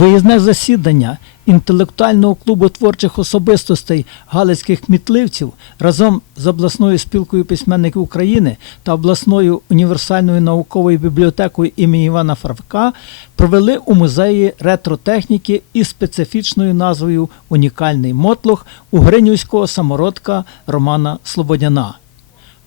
Виїзне засідання інтелектуального клубу творчих особистостей галицьких кмітливців разом з обласною спілкою письменників України та обласною універсальною науковою бібліотекою імені Івана Франка провели у музеї ретротехніки із специфічною назвою Унікальний мотлох у Гринівського самородка Романа Слободяна.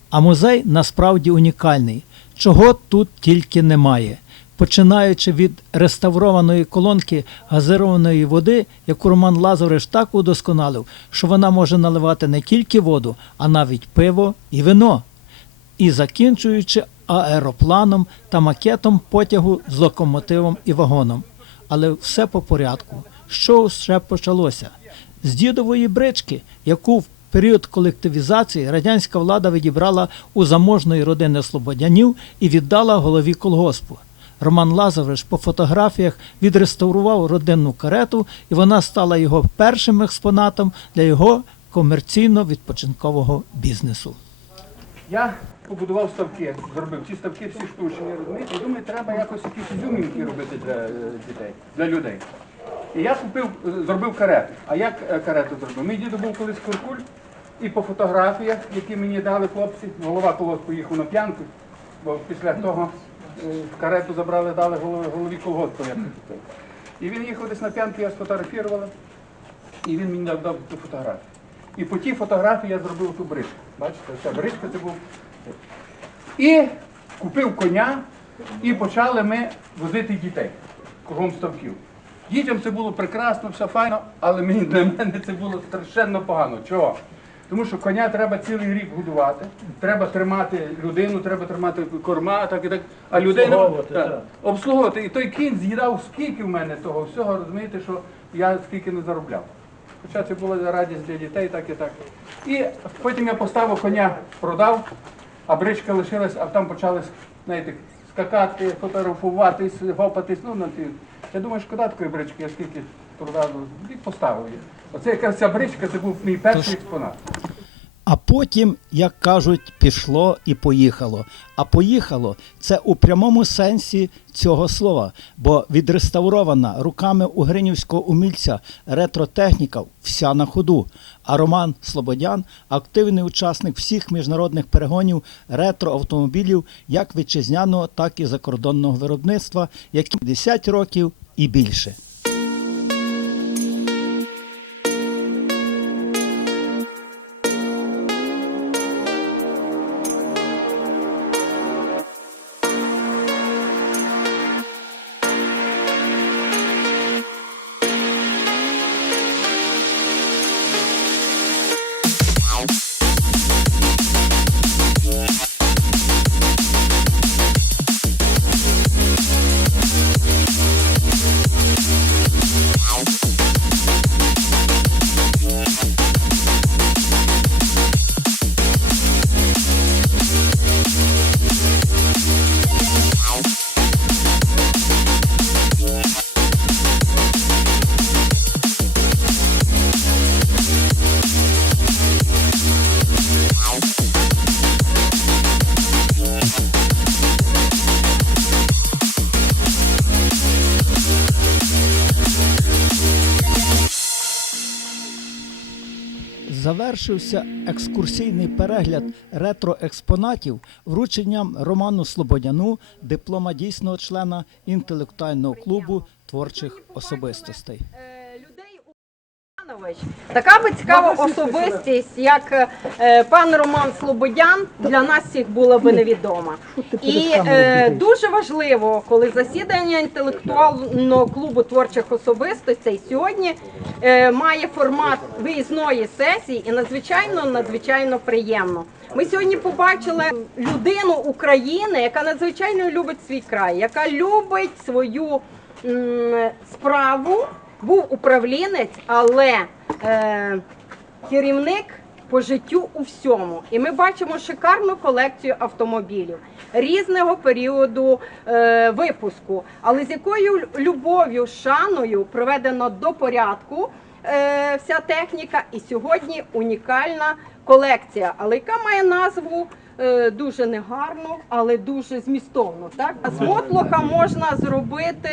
А музей насправді унікальний, чого тут тільки немає. Починаючи від реставрованої колонки газированої води, яку Роман Лазаревич так удосконалив, що вона може наливати не тільки воду, а навіть пиво і вино. І закінчуючи аеропланом та макетом потягу з локомотивом і вагоном. Але все по порядку. Що ще почалося? З дідової брички, яку в період колективізації радянська влада відібрала у заможної родини Слободянів і віддала голові колгоспу. Роман Лазаревич по фотографіях відреставрував родинну карету, і вона стала його першим експонатом для його комерційно-відпочинкового бізнесу. Я побудував ставки, зробив ці ставки всі штучні, розумієте? Думаю, треба якось якісь ізюмінки робити для е, дітей, для людей. І я купив, е, зробив карету. А як е, карету зробив? Мій дідо був колись куркуль, і по фотографіях, які мені дали хлопці, голова колгоспу поїхав на п'янку, бо після того карету забрали, дали голові, колгоспу. як це. І він їхав десь на п'янку, я сфотографувала, і він мені дав, ту фотографію. І по тій фотографії я зробив ту бричку. Бачите, ця бричка це був. І купив коня, і почали ми возити дітей кругом ставків. Дітям це було прекрасно, все файно, але мені для мене це було страшенно погано. Чого? Тому що коня треба цілий рік годувати, треба тримати людину, треба тримати корма, так і так. А людину Обслуговувати, так, так. обслуговувати. І той кінь з'їдав скільки в мене того всього, розумієте, що я скільки не заробляв. Хоча це була радість для дітей, так і так. І потім я поставив коня, продав, а бричка лишилась, а там почали знаєте, скакати, фотографуватись, гопатись. Ну, на ті. Я думаю, шкода такої брички, я скільки продав, і поставив її. Оце якраз ця бричка, це був мій перший експонат. А потім, як кажуть, пішло і поїхало. А поїхало це у прямому сенсі цього слова, бо відреставрована руками угринівського умільця ретротехніка вся на ходу. А Роман Слободян активний учасник всіх міжнародних перегонів ретроавтомобілів як вітчизняного, так і закордонного виробництва, які 10 років і більше. Завершився екскурсійний перегляд ретроекспонатів врученням Роману Слободяну диплома дійсного члена інтелектуального клубу творчих особистостей. Така би цікава особистість, як е, пан Роман Слободян, для нас всіх була би невідома. І е, дуже важливо, коли засідання інтелектуального клубу творчих особистостей сьогодні е, має формат виїзної сесії і надзвичайно надзвичайно приємно. Ми сьогодні побачили людину України, яка надзвичайно любить свій край, яка любить свою м, справу був управлінець, але е, керівник по життю у всьому. І ми бачимо шикарну колекцію автомобілів різного періоду е, випуску, але з якою любов'ю, шаною приведено до порядку е, вся техніка. І сьогодні унікальна колекція, але яка має назву е, дуже негарну, але дуже змістовну. Так? А з мотлоха можна зробити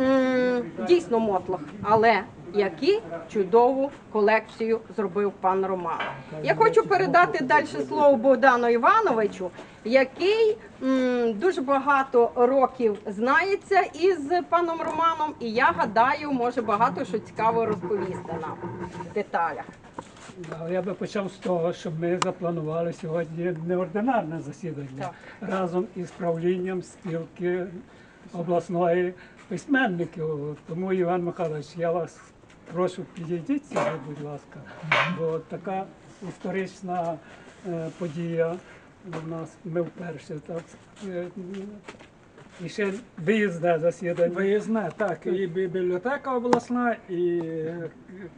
м, дійсно мотлох, але які чудову колекцію зробив пан Роман. Я хочу передати далі слово Богдану Івановичу, який м, дуже багато років знається із паном Романом, і я гадаю, може багато що цікаво розповісти нам в деталях. Я би почав з того, щоб ми запланували сьогодні неординарне засідання Так. разом із правлінням спілки обласної письменників. Тому, Іван Михайлович, я вас прошу підійдіть сюди, будь ласка, бо така історична е, подія у нас ми вперше так. е, І ще виїзне засідання. Виїзне, так, і бібліотека обласна, і е,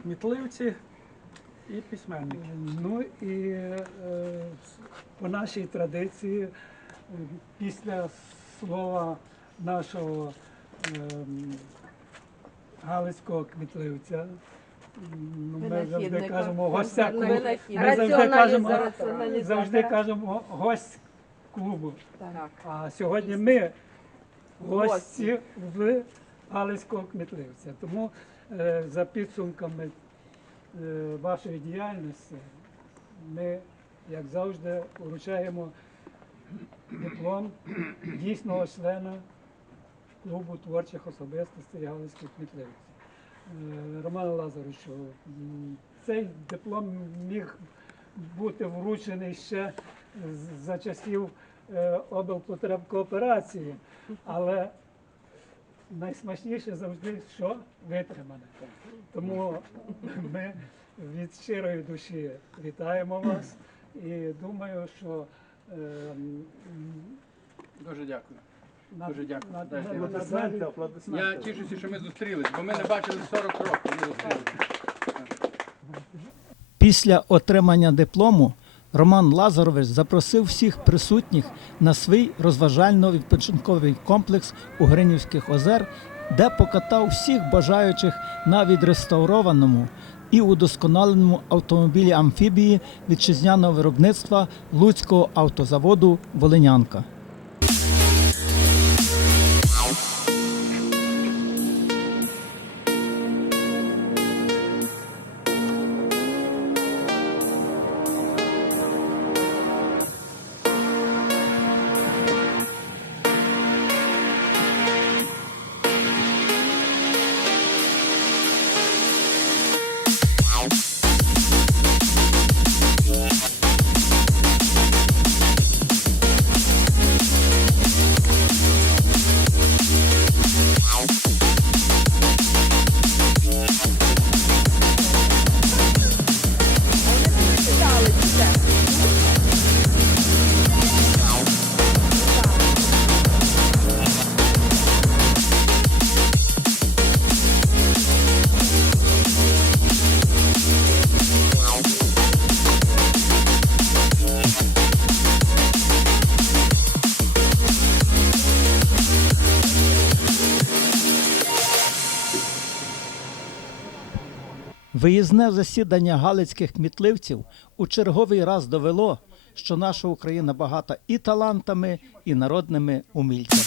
кмітливці, і письменники. Ну і е, по нашій традиції, е, після слова нашого ем, галицького кмітливця, ми завжди кажемо гостя клубу. Ми завжди кажемо, завжди кажемо гость клубу. А сьогодні ми гості в Галицького кмітливця. Тому е, за підсумками вашої діяльності ми, як завжди, вручаємо диплом дійсного члена клубу творчих особистостей Галицьких кмітливців. Е, Роман Лазаровичу, цей диплом міг бути вручений ще за часів е, облпотребкооперації, але найсмачніше завжди що витримане. Тому ми від щирої душі вітаємо вас і думаю, що е, Дуже дякую. Дуже дякую. на- на- Я тішуся, що ми зустрілись, бо ми не бачили 40 років. Ми. Після отримання диплому Роман Лазарович запросив всіх присутніх на свій розважально-відпочинковий комплекс у Гринівських озер, де покатав всіх бажаючих на відреставрованому і удосконаленому автомобілі амфібії вітчизняного виробництва Луцького автозаводу Волинянка. Виїзне засідання галицьких кмітливців у черговий раз довело, що наша Україна багата і талантами, і народними умільцями.